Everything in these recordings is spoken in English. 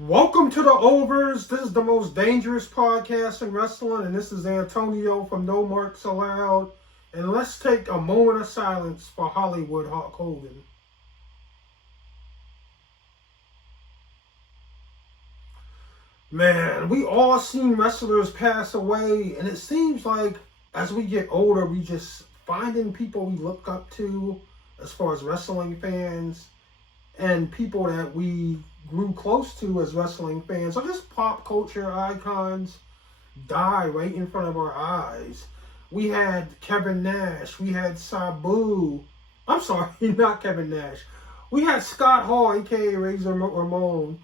Welcome to the Overs. This is the most dangerous podcast in wrestling, and this is Antonio from No Marks Allowed. And let's take a moment of silence for Hollywood Hulk Hogan. Man, we all seen wrestlers pass away, and it seems like as we get older, we just finding people we look up to as far as wrestling fans and people that we grew close to as wrestling fans, or just pop culture icons, die right in front of our eyes. We had Kevin Nash. We had Sabu. I'm sorry, not Kevin Nash. We had Scott Hall, a.k.a. Razor Ramon.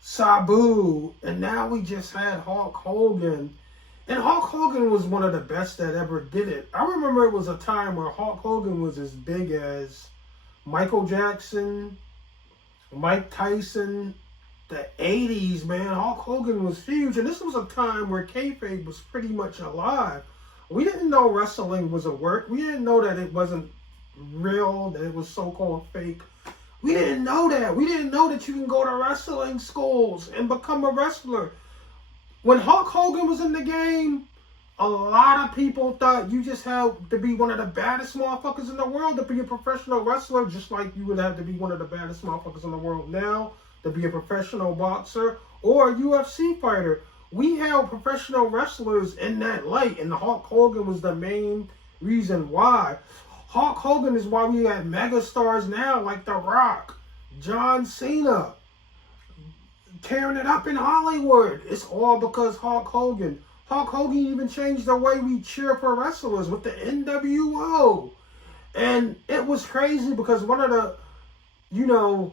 Sabu. And now we just had Hulk Hogan. And Hulk Hogan was one of the best that ever did it. I remember it was a time where Hulk Hogan was as big as Michael Jackson, Mike Tyson, the 80s, man. Hulk Hogan was huge. And this was a time where kayfabe was pretty much alive. We didn't know wrestling was a work. We didn't know that it wasn't real, that it was so-called fake. We didn't know that. We didn't know that you can go to wrestling schools and become a wrestler. When Hulk Hogan was in the game, a lot of people thought you just had to be one of the baddest motherfuckers in the world to be a professional wrestler, just like you would have to be one of the baddest motherfuckers in the world now to be a professional boxer or a UFC fighter. We held professional wrestlers in that light, and Hulk Hogan was the main reason why. Hulk Hogan is why we have megastars now like The Rock, John Cena, tearing it up in Hollywood. It's all because Hulk Hogan. Hulk Hogan even changed the way we cheer for wrestlers with the NWO. And it was crazy because one of the,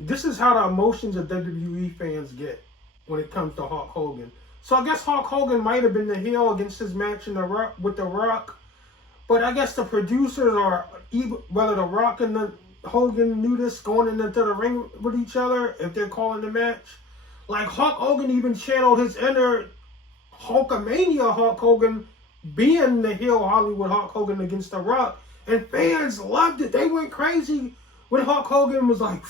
this is how the emotions of WWE fans get when it comes to Hulk Hogan. So I guess Hulk Hogan might have been the heel against his match with The Rock. But I guess the producers, or whether The Rock and the Hogan knew this going into the ring with each other, if they're calling the match. Like Hulk Hogan even channeled his inner Hulkamania Hulk Hogan being the heel Hollywood Hulk Hogan against The Rock. And fans loved it. They went crazy when Hulk Hogan was like,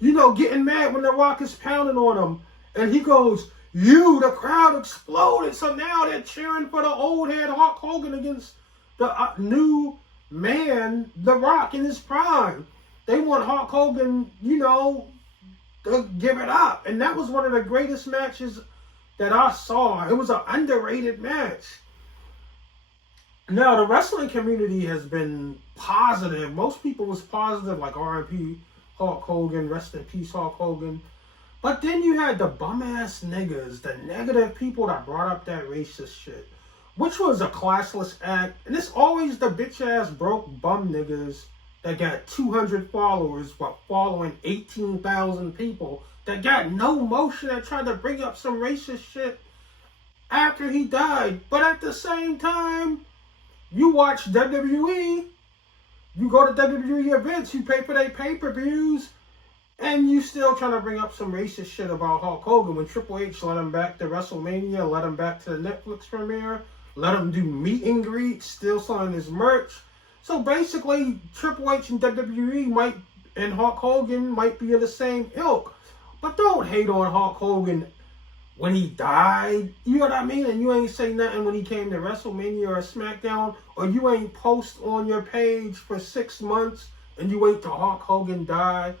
getting mad when The Rock is pounding on him. And he goes, the crowd exploded. So now they're cheering for the old head Hulk Hogan against the new man, The Rock, in his prime. They want Hulk Hogan, to give it up. And that was one of the greatest matches that I saw. It was an underrated match. Now, the wrestling community has been positive. Most people was positive, like R.I.P. Hulk Hogan, rest in peace Hulk Hogan. But then you had the bum-ass niggas, the negative people that brought up that racist shit, which was a classless act. And it's always the bitch-ass broke bum niggas that got 200 followers but following 18,000 people that got no motion, that tried to bring up some racist shit after he died. But at the same time, you watch WWE, you go to WWE events, you pay for their pay-per-views, and you still trying to bring up some racist shit about Hulk Hogan when Triple H let him back to WrestleMania, let him back to the Netflix premiere, let him do meet and greets, still selling his merch. So basically, Triple H and WWE and Hulk Hogan might be of the same ilk. But don't hate on Hulk Hogan when he died. You know what I mean? And you ain't say nothing when he came to WrestleMania or SmackDown. Or you ain't post on your page for 6 months and you wait till Hulk Hogan die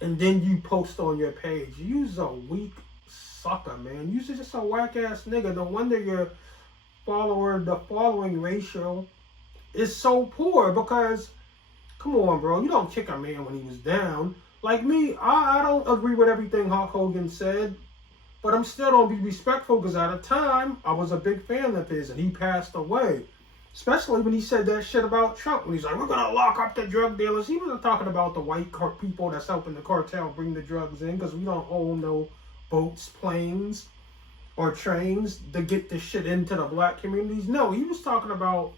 and then you post on your page. You's a weak sucker, man. You's just a whack-ass nigga. No wonder your the following ratio is so poor because, come on, bro. You don't kick a man when he was down. Like me, I don't agree with everything Hulk Hogan said, but I'm still going to be respectful because at the time, I was a big fan of his and he passed away. Especially when he said that shit about Trump. When he's like, we're going to lock up the drug dealers. He wasn't talking about the white people that's helping the cartel bring the drugs in because we don't own no boats, planes, or trains to get this shit into the black communities. No, he was talking about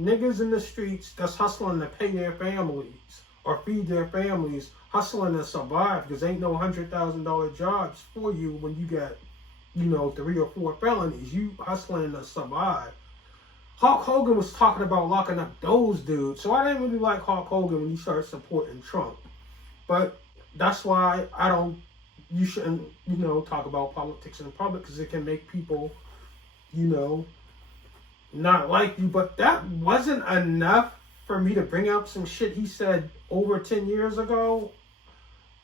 niggas in the streets that's hustling to pay their families or feed their families, hustling to survive because ain't no $100,000 jobs for you when you got, 3 or 4 felonies. You hustling to survive. Hulk Hogan was talking about locking up those dudes. So I didn't really like Hulk Hogan when he started supporting Trump. But that's why you shouldn't, talk about politics in public, because it can make people, not like you. But that wasn't enough for me to bring up some shit he said over 10 years ago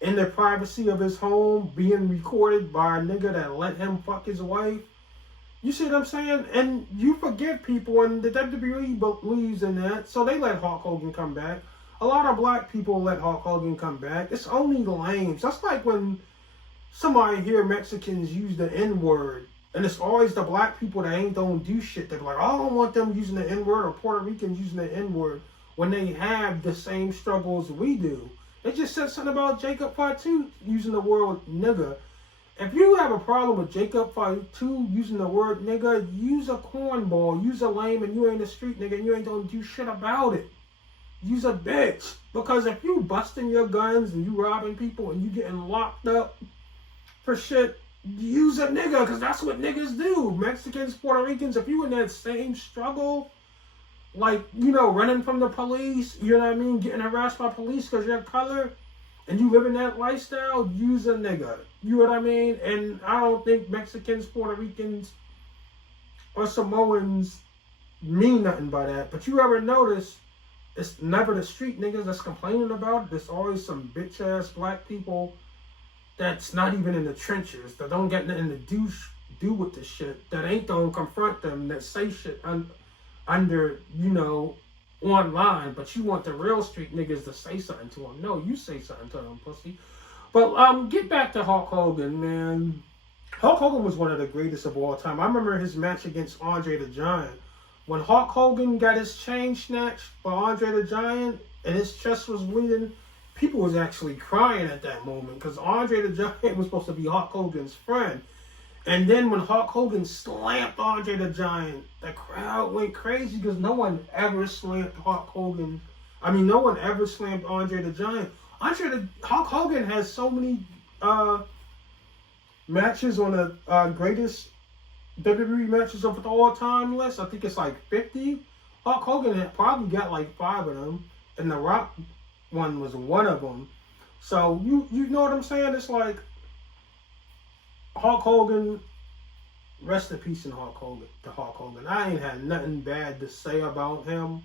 in the privacy of his home, being recorded by a nigga that let him fuck his wife. You see what I'm saying? And you forgive people, and the WWE believes in that, so they let Hulk Hogan come back. A lot of black people let Hulk Hogan come back. It's only the lames. That's like when somebody hear Mexicans use the N-word, and it's always the black people that don't do shit. They're like, I don't want them using the N-word, or Puerto Ricans using the N-word, when they have the same struggles we do. They just said something about Jacob Fatu using the word nigga. If you have a problem with Jacob Fatu using the word nigga, use a cornball, use a lame, and you ain't a street nigga, and you ain't gonna do shit about it. Use a bitch. Because if you busting your guns and you robbing people and you getting locked up for shit, use a nigga, because that's what niggas do. Mexicans, Puerto Ricans, if you in that same struggle, like, running from the police, getting harassed by police because you're color, and you live in that lifestyle, use a nigga. You know what I mean? And I don't think Mexicans, Puerto Ricans, or Samoans mean nothing by that. But you ever notice, it's never the street niggas that's complaining about it. There's always some bitch-ass black people that's not even in the trenches, that don't get nothing to do with this shit, that ain't gonna confront them, that say shit under, online, but you want the real street niggas to say something to them. No, you say something to them, pussy. But get back to Hulk Hogan, man. Hulk Hogan was one of the greatest of all time. I remember his match against Andre the Giant. When Hulk Hogan got his chain snatched by Andre the Giant and his chest was bleeding, people was actually crying at that moment, because Andre the Giant was supposed to be Hulk Hogan's friend. And then when Hulk Hogan slammed Andre the Giant, the crowd went crazy, because no one ever slammed Hulk Hogan. No one ever slammed Andre the Giant. Hulk Hogan has so many matches on the greatest WWE matches of all time list. I think it's like 50. Hulk Hogan had probably got like 5 of them, and The Rock one was one of them. So you know what I'm saying? It's like Hulk Hogan, rest in peace to Hulk Hogan. I ain't had nothing bad to say about him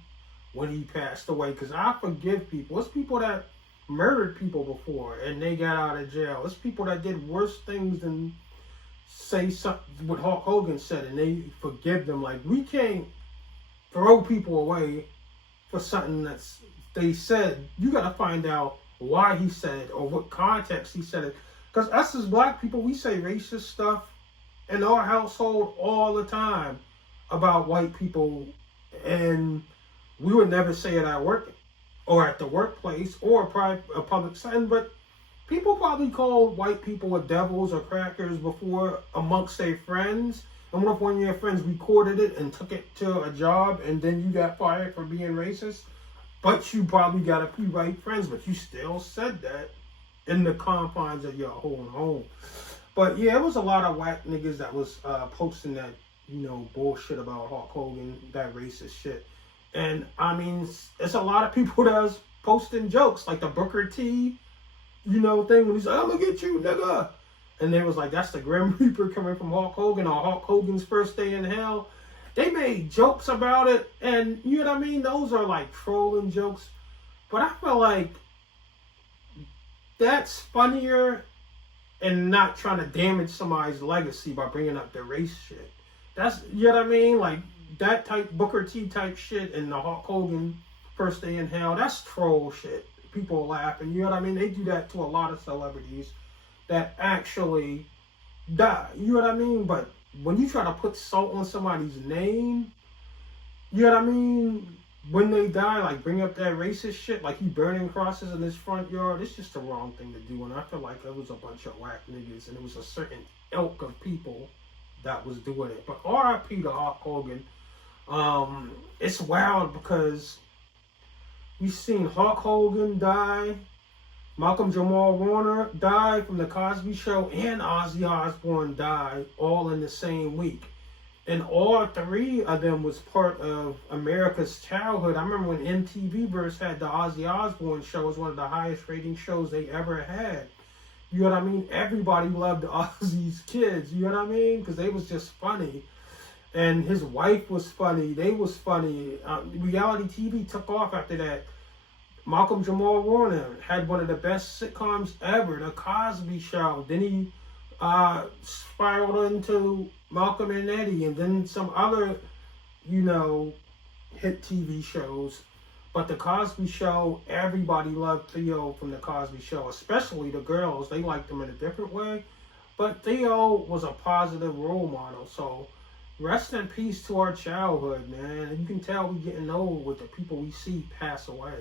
when he passed away, because I forgive people. It's people that murdered people before and they got out of jail. It's people that did worse things than say something what Hulk Hogan said, and they forgive them. Like, we can't throw people away for something that's they said. You got to find out why he said it or what context he said it. Because us as black people, we say racist stuff in our household all the time about white people, and we would never say it at work or at the workplace or a public setting. But people probably called white people a devils or crackers before amongst their friends. And what if one of your friends recorded it and took it to a job, and then you got fired for being racist? But you probably got a few white friends, but you still said that in the confines of your own home. But yeah, it was a lot of whack niggas that was posting that, bullshit about Hulk Hogan, that racist shit. And it's a lot of people that was posting jokes, like the Booker T, thing, when he's like, I'm gonna get you, nigga. And they was like, that's the Grim Reaper coming from Hulk Hogan, or Hulk Hogan's first day in hell. They made jokes about it, and you know what I mean? Those are like trolling jokes. But I feel like that's funnier and not trying to damage somebody's legacy by bringing up the race shit. That's, you know what I mean? Like, that type Booker T type shit and the Hulk Hogan first day in hell, that's troll shit. People laughing, you know what I mean? They do that to a lot of celebrities that actually die, you know what I mean? But when you try to put salt on somebody's name, you know what I mean? When they die, like, bring up that racist shit, like he burning crosses in his front yard, it's just the wrong thing to do. And I feel like it was a bunch of whack niggas, and it was a certain ilk of people that was doing it. But R.I.P. to Hulk Hogan. It's wild because we've seen Hulk Hogan die, Malcolm Jamal Warner died from the Cosby Show, and Ozzy Osbourne died all in the same week. And all three of them was part of America's childhood. I remember when MTV Verse had the Ozzy Osbourne show. It was one of the highest rating shows they ever had. You know what I mean? Everybody loved Ozzy's kids. You know what I mean? Because they was just funny. And his wife was funny. They was funny. Reality TV took off after that. Malcolm Jamal Warner had one of the best sitcoms ever, The Cosby Show. Then he spiraled into Malcolm and Eddie, and then some other, hit TV shows. But The Cosby Show, everybody loved Theo from The Cosby Show, especially the girls. They liked him in a different way. But Theo was a positive role model. So rest in peace to our childhood, man. And you can tell we're getting old with the people we see pass away.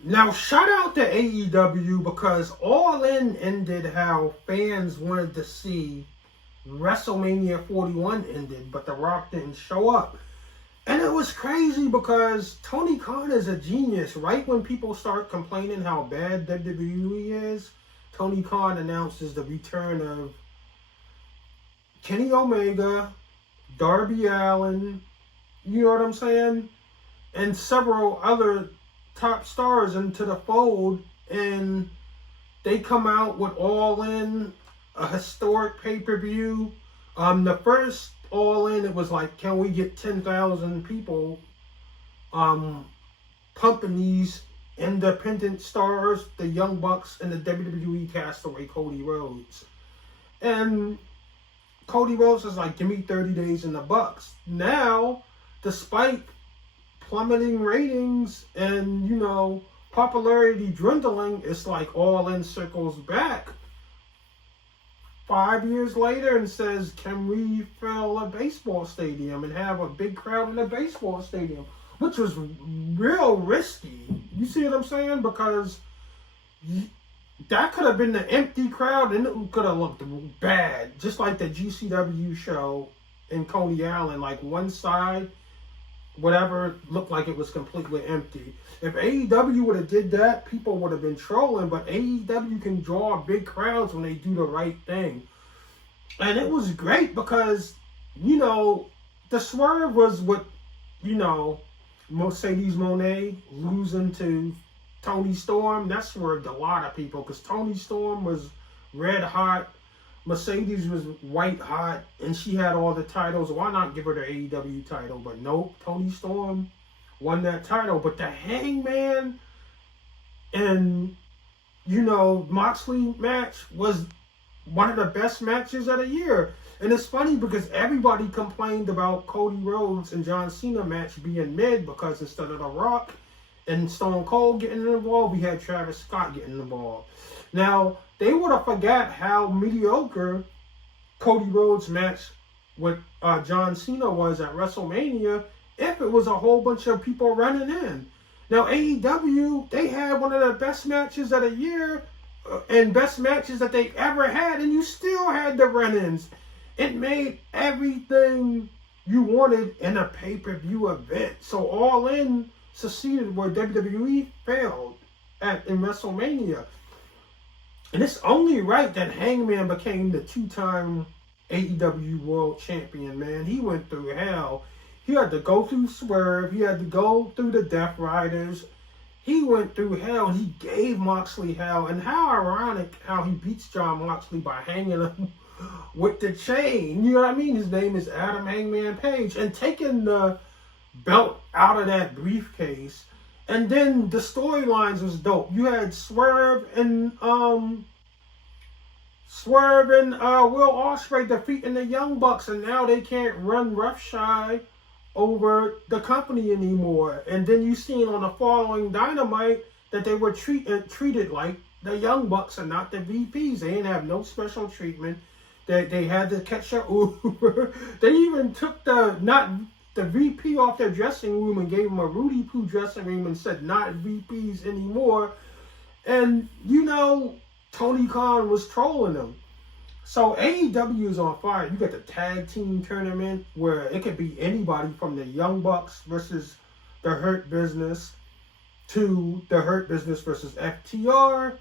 Now, shout out to AEW because All In ended how fans wanted to see WrestleMania 41 ended, but The Rock didn't show up. And it was crazy because Tony Khan is a genius. Right when people start complaining how bad WWE is, Tony Khan announces the return of Kenny Omega, Darby Allin, you know what I'm saying? And several other top stars into the fold, and they come out with All In, a historic pay-per-view. The first All In, it was like, can we get 10,000 people pumping these independent stars, the Young Bucks, and the WWE castaway Cody Rhodes. And Cody Rhodes is like, give me 30 days in the Bucks. Now, despite plummeting ratings and, popularity dwindling, it's like All In circles back 5 years later and says, can we fill a baseball stadium and have a big crowd in a baseball stadium? Which was real risky. You see what I'm saying? Because that could have been the empty crowd and it could have looked bad. Just like the GCW show in Coney Island. Like one side, whatever, looked like it was completely empty. If AEW would have did that, people would have been trolling, but AEW can draw big crowds when they do the right thing. And it was great because, the swerve was what, Mercedes Moné losing to Tony Storm. That swerved a lot of people because Tony Storm was red hot, Mercedes was white hot, and she had all the titles. Why not give her the AEW title? But nope, Tony Storm won that title. But the Hangman and, Moxley match was one of the best matches of the year. And it's funny because everybody complained about Cody Rhodes and John Cena match being mid because instead of The Rock and Stone Cold getting involved, we had Travis Scott getting involved. Now, they would have forgot how mediocre Cody Rhodes' match with John Cena was at WrestleMania if it was a whole bunch of people running in. Now, AEW, they had one of the best matches of the year and best matches that they ever had, and you still had the run-ins. It made everything you wanted in a pay-per-view event. So All In succeeded where WWE failed in WrestleMania. And it's only right that Hangman became the two-time AEW World Champion, man. He went through hell. He had to go through Swerve. He had to go through the Death Riders. He went through hell. He gave Moxley hell. And how ironic how he beats John Moxley by hanging him with the chain. You know what I mean? His name is Adam Hangman Page. And taking the belt out of that briefcase. And then the storylines was dope. You had Swerve and Will Ospreay defeating the Young Bucks, and now they can't run roughshod over the company anymore. And then you seen on the following Dynamite that they were treated like the Young Bucks and not the VPs. They didn't have no special treatment. They had to catch a Uber. They even took the VP off their dressing room and gave them a Rudy Poo dressing room and said not VPs anymore. And you know, Tony Khan was trolling them. So AEW is on fire. You got the tag team tournament where it could be anybody from the Young Bucks versus the Hurt Business to the Hurt Business versus FTR.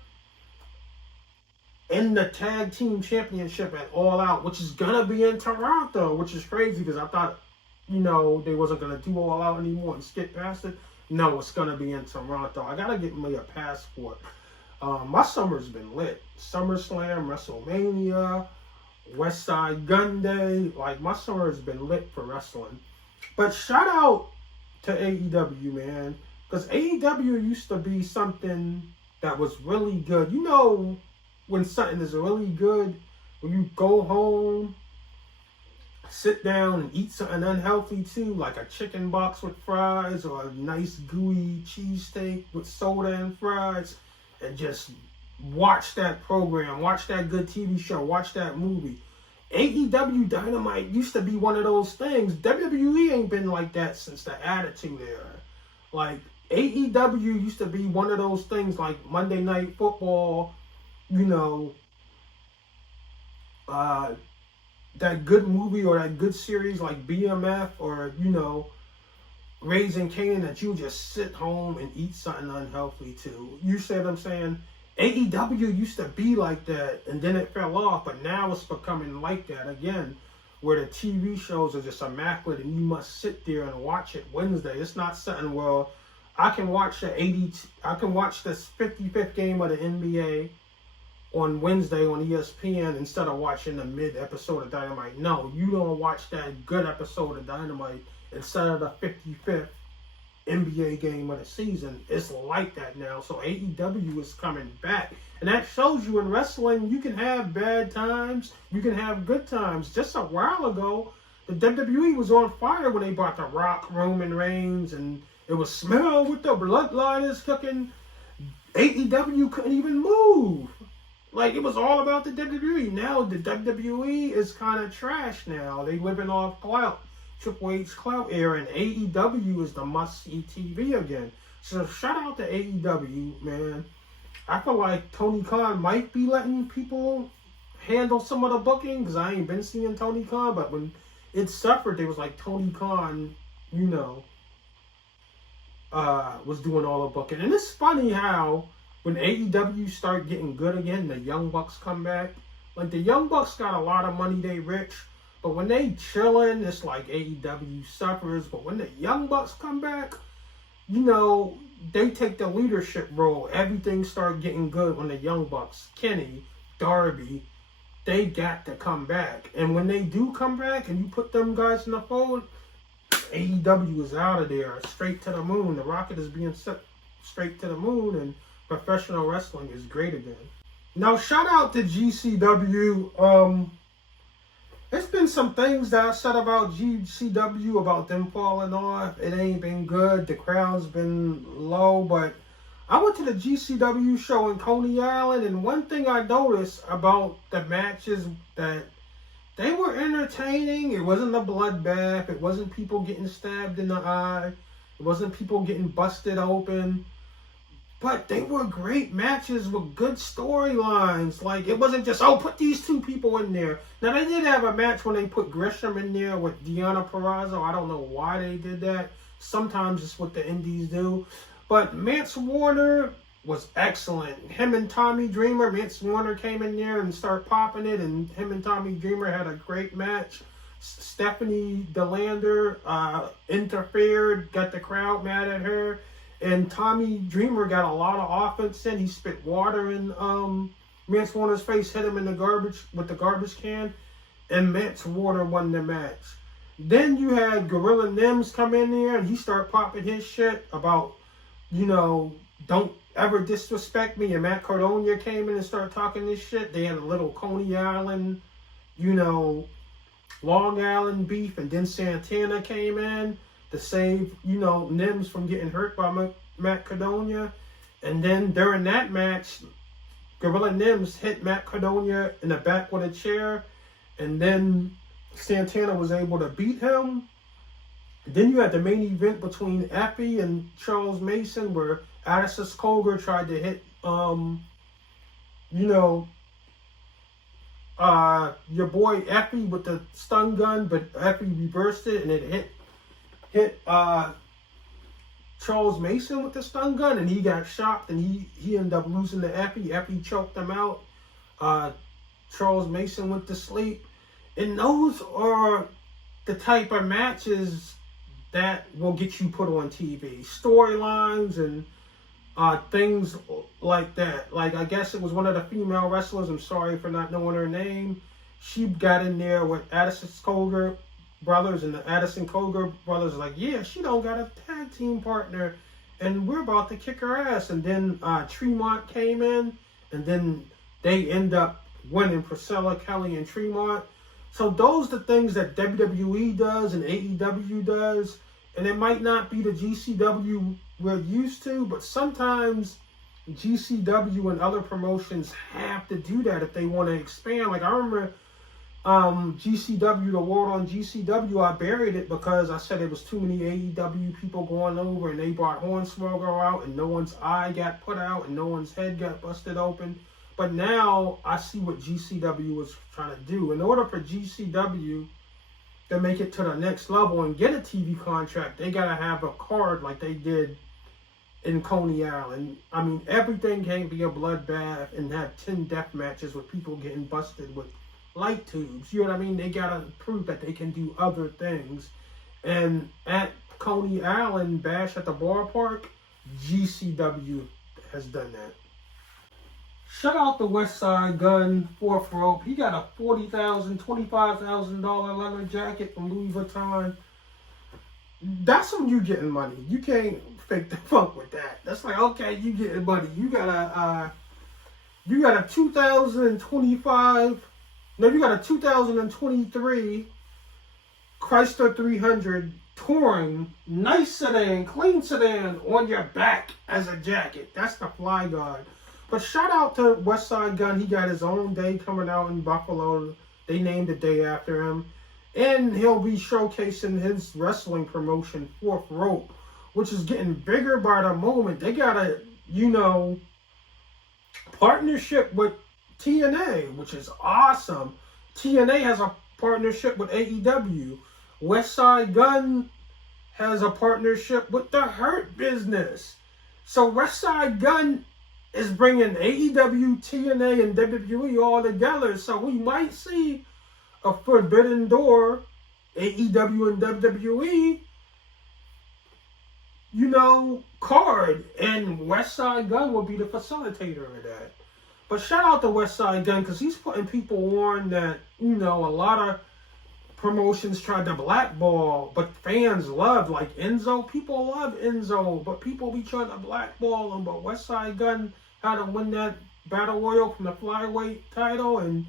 In the tag team championship at All Out, which is gonna be in Toronto, which is crazy because I thought, you know, they wasn't gonna do All Out anymore and skip past it. No, it's gonna be in Toronto. I gotta get me a passport. My summer's been lit. SummerSlam, WrestleMania, Westside Gunn Day. Like, my summer has been lit for wrestling. But shout out to AEW, man. Because AEW used to be something that was really good. You know, when something is really good, when you go home, sit down and eat something unhealthy too, like a chicken box with fries or a nice gooey cheesesteak with soda and fries, and just watch that program, watch that good TV show, watch that movie. AEW Dynamite used to be one of those things. WWE ain't been like that since the Attitude Era. Like, AEW used to be one of those things like Monday Night Football, you know, that good movie or that good series like BMF or, you know, Raising Kanan that you just sit home and eat something unhealthy too. You see what I'm saying? AEW used to be like that and then it fell off, but now it's becoming like that again, where the TV shows are just immaculate and you must sit there and watch it Wednesday. It's not something, well, I can watch the 55th game of the NBA on Wednesday on ESPN instead of watching the mid episode of Dynamite. No, you don't watch that good episode of Dynamite instead of the 55th NBA game of the season. It's like that now. So AEW is coming back. And that shows you in wrestling, you can have bad times, you can have good times. Just a while ago, the WWE was on fire when they brought The Rock, Roman Reigns, and it was smell what the bloodline is cooking. AEW couldn't even move. Like, it was all about the WWE. Now the WWE is kind of trash now. They living off clout. Triple H clout era, and AEW is the must-see TV again. So shout out to AEW, man. I feel like Tony Khan might be letting people handle some of the booking, because I ain't been seeing Tony Khan, but when it suffered, it was like Tony Khan, you know, was doing all the booking. And it's funny how when AEW start getting good again, the Young Bucks come back. Like, the Young Bucks got a lot of money, they rich. But when they chilling, it's like AEW suffers. But when the Young Bucks come back, you know, they take the leadership role. Everything start getting good when the Young Bucks, Kenny, Darby, they got to come back. And when they do come back and you put them guys in the fold, AEW is out of there, straight to the moon. The rocket is being set straight to the moon, and professional wrestling is great again. Now, shout out to GCW. There's been some things that I said about GCW, about them falling off. It ain't been good. The crowd's been low, but I went to the GCW show in Coney Island, and one thing I noticed about the matches that they were entertaining. It wasn't a bloodbath. It wasn't people getting stabbed in the eye. It wasn't people getting busted open. But they were great matches with good storylines. Like, it wasn't just, oh, put these two people in there. Now, they did have a match when they put Gresham in there with Deonna Purrazzo. I don't know why they did that. Sometimes it's what the indies do. But Mance Warner was excellent. Him and Tommy Dreamer, Mance Warner came in there and started popping it, and him and Tommy Dreamer had a great match. Stephanie DeLander interfered, got the crowd mad at her. And Tommy Dreamer got a lot of offense in. He spit water in Mance Warner's face hit him in the garbage with the garbage can, and Mance Warner won the match. Then you had Gorilla Nims come in there, and he start popping his shit about, don't ever disrespect me. And Matt Cardona came in and started talking this shit. They had a little Coney Island, Long Island beef, and then Santana came in to save, Nims from getting hurt by Matt Cardona. And then during that match, Gorilla Nims hit Matt Cardona in the back with a chair, and then Santana was able to beat him. Then you had the main event between Effie and Charles Mason, where Addis Cogar tried to hit, your boy Effie with the stun gun, but Effie reversed it, and it hit Charles Mason with the stun gun, and he got shocked, and he ended up losing to Effie. Effie choked him out. Charles Mason went to sleep. And those are the type of matches that will get you put on TV. Storylines and things like that. Like, I guess it was one of the female wrestlers, I'm sorry for not knowing her name. She got in there with Addison Cogar brothers, and the Addison Cogar brothers like, yeah, she don't got a tag team partner, and we're about to kick her ass. And then Tremont came in, and then they end up winning, Priscilla, Kelly, and Tremont. So those are the things that WWE does and AEW does, and it might not be the GCW we're used to, but sometimes GCW and other promotions have to do that if they want to expand. Like, I remember GCW, the World on GCW, I buried it because I said it was too many AEW people going over, and they brought Hornswoggle out, and no one's eye got put out, and no one's head got busted open. But now I see what GCW was trying to do. In order for GCW to make it to the next level and get a TV contract, they got to have a card like they did in Coney Island. I mean, everything can't be a bloodbath and have 10 death matches with people getting busted with light tubes. You know what I mean? They got to prove that they can do other things. And at Coney Island Bash at the ballpark, GCW has done that. Shout out to Westside Gunn, 4th Rope. He got a $40,000, $25,000 leather jacket from Louis Vuitton. That's when you getting money. You can't fake the funk with that. That's like, okay, you getting money. You got a 2023 Chrysler 300 touring, nice sedan, clean sedan on your back as a jacket. That's the fly guard. But shout out to Westside Gunn. He got his own day coming out in Buffalo. They named the day after him. And he'll be showcasing his wrestling promotion, 4th Rope, which is getting bigger by the moment. They got a, partnership with TNA, which is awesome. TNA has a partnership with AEW. Westside Gunn has a partnership with the Hurt Business. So Westside Gunn is bringing AEW, TNA, and WWE all together. So we might see a Forbidden Door, AEW and WWE, card. And Westside Gunn will be the facilitator of that. But shout out to Westside Gunn, because he's putting people on that, a lot of promotions tried to blackball, but fans love, like Enzo. People love Enzo, but people be trying to blackball him. But Westside Gunn had to win that Battle Royal from the flyweight title, and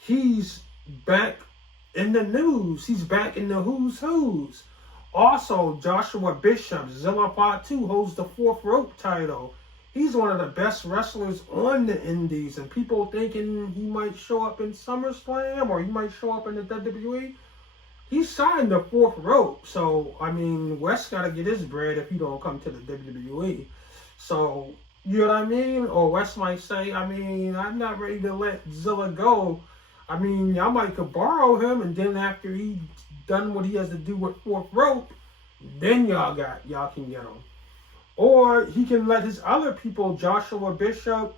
he's back in the news. He's back in the who's who's. Also, Joshua Bishop, Zilla Fatu, holds the 4th Rope title. He's one of the best wrestlers on the indies, and people thinking he might show up in SummerSlam or he might show up in the WWE. He signed the 4th Rope, so, Wes got to get his bread if he don't come to the WWE. So, you know what I mean? Or Wes might say, I'm not ready to let Zilla go. I might could borrow him, and then after he done what he has to do with 4th Rope, then y'all can get him. Or he can let his other people, Joshua Bishop,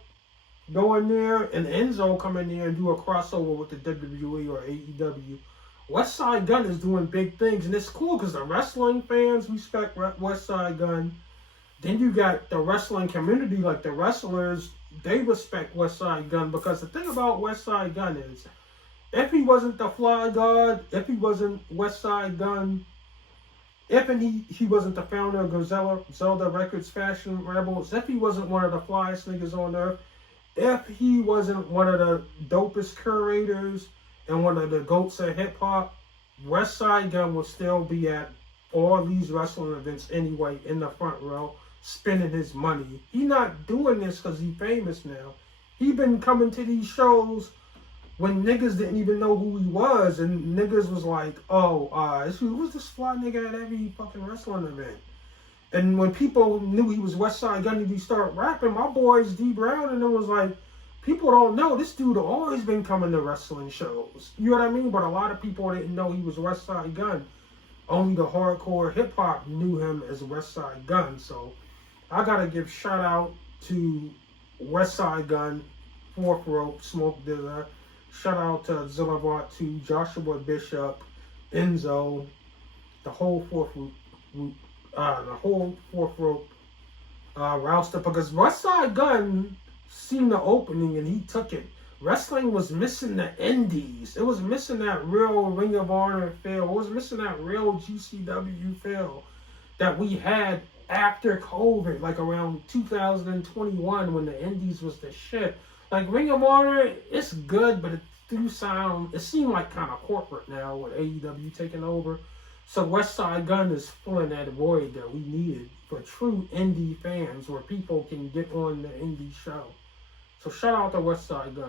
go in there, and Enzo come in there and do a crossover with the WWE or AEW. Westside Gunn is doing big things, and it's cool because the wrestling fans respect Westside Gunn. Then you got the wrestling community, like the wrestlers, they respect Westside Gunn, because the thing about Westside Gunn is, if he wasn't the Fly God, if he wasn't Westside Gunn, if he wasn't the founder of Zelda Records Fashion Rebels, if he wasn't one of the flyest niggas on earth, if he wasn't one of the dopest curators and one of the goats of hip hop, Westside Gunn would still be at all these wrestling events anyway, in the front row, spending his money. He not doing this because he famous now. He been coming to these shows when niggas didn't even know who he was, and niggas was like, oh, who's this fly nigga at every fucking wrestling event? And when people knew he was Westside Gunn and he started rapping, my boys D Brown and them was like, people don't know, this dude always been coming to wrestling shows. You know what I mean? But a lot of people didn't know he was Westside Gunn. Only the hardcore hip hop knew him as Westside Gunn. So I gotta give shout out to Westside Gunn, Fourth Rope, Smoke Dilla. Shout out to Zillavant 2, Joshua Bishop, Enzo, the whole Fourth Rope roster, because Westside Gunn seen the opening and he took it. Wrestling was missing the indies. It was missing that real Ring of Honor feel. It was missing that real GCW feel that we had after COVID, like around 2021 when the indies was the shit. Like Ring of Honor, it's good, but it seemed like kind of corporate now with AEW taking over. So Westside Gunn is filling that void that we needed for true indie fans, where people can get on the indie show. So shout out to Westside Gunn.